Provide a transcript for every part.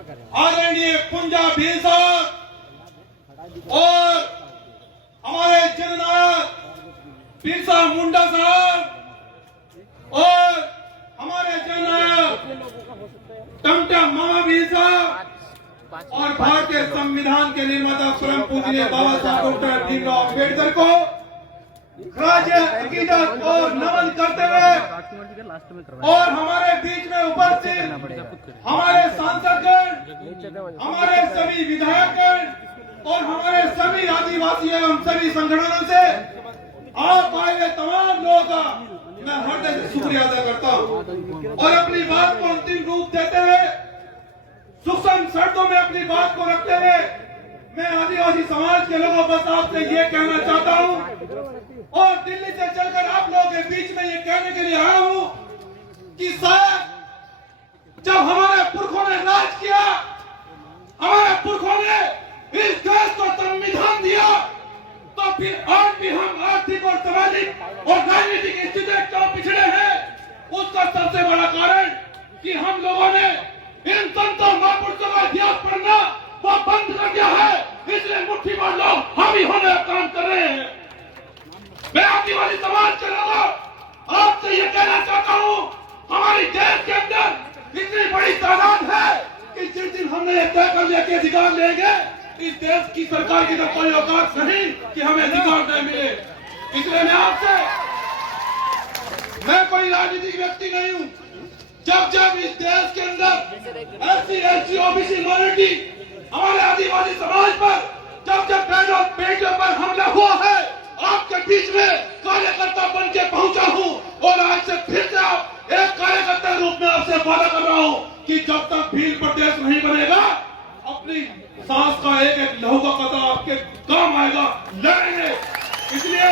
आदरणीय पुंजा भील साहब और हमारे जननायक बिरसा मुंडा साहब और हमारे जननायक टमटा मामा भील साहब और भारतीय संविधान के निर्माता परम पूजनीय बाबा साहब डॉक्टर भीमराव अम्बेडकर को राज्य अकीदत और नमन करते हुए और हमारे बीच में उपस्थित हमारे सांसदगण, हमारे सभी विधायकगण और हमारे सभी आदिवासी एवं सभी संगठनों से आप आए हुए तमाम लोगों का मैं हृदय से शुक्रिया अदा करता हूं और अपनी बात को अंतिम रूप देते हुए सूक्ष्म शर्तों में अपनी बात को रखते हुए मैं आदिवासी समाज के लोगों बस आपसे ये कहना चाहता हूं और दिल्ली से चलकर आप लोगों के बीच में ये कहने के लिए आया हूं कि शायद जब हमारे पुरखों ने राज किया, हमारे पुरखों ने इस देश को संविधान दिया, तो फिर आज भी हम आर्थिक और सामाजिक और राजनीतिक स्थिति क्यों पिछड़े हैं? उसका सबसे बड़ा कारण कि हम लोगों ने इन संतों महापुरुषों का इतिहास पढ़ना वो बंद कर दिया है। इसलिए मुट्ठी भर लोग हावी होने का काम कर रहे हैं। मैं आदिवासी समाज के लोगों आपसे ये कहना चाहता हूँ, हमारी देश के अंदर इतनी बड़ी तादाद है कि जिस दिन हमने ये तय कर लिया कि अधिकार लेंगे, इस देश की सरकार की तो कोई औकात नहीं कि हमें अधिकार न मिले। इसलिए मैं कोई राजनीतिक व्यक्ति नहीं हूँ। जब जब इस देश के अंदर SC, OBC माइनॉरिटी हमारे आदिवासी समाज पर जब बहनों बेटियों पर हमला हुआ है, आपके बीच में कार्यकर्ता बन के पहुंचा हूं और आज से फिर से आप एक कार्यकर्ता रूप में आपसे वादा कर रहा हूं कि जब तक भील प्रदेश नहीं बनेगा, अपनी सांस का एक एक लहू का कतरा आपके काम आएगा, लड़ेंगे। इसलिए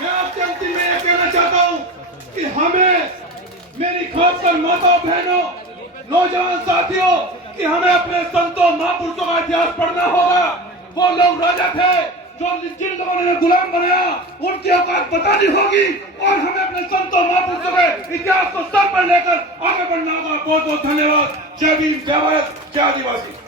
मैं आपसे अंतिम में यह कहना चाहता हूं कि हमें, मेरी खासकर माता बहनों, नौजवान साथियों, कि हमें अपने संतों महापुरुषों का इतिहास पढ़ना होगा। वो लोग राजा थे जो जिन लोगों ने गुलाम बनाया, उनकी औकात बतानी होगी और हमें अपने संतों महापुरुषों के इतिहास को सर पर लेकर आगे बढ़ना होगा। बहुत बहुत धन्यवाद। जय भीम, जय भारत, जय आदिवासी।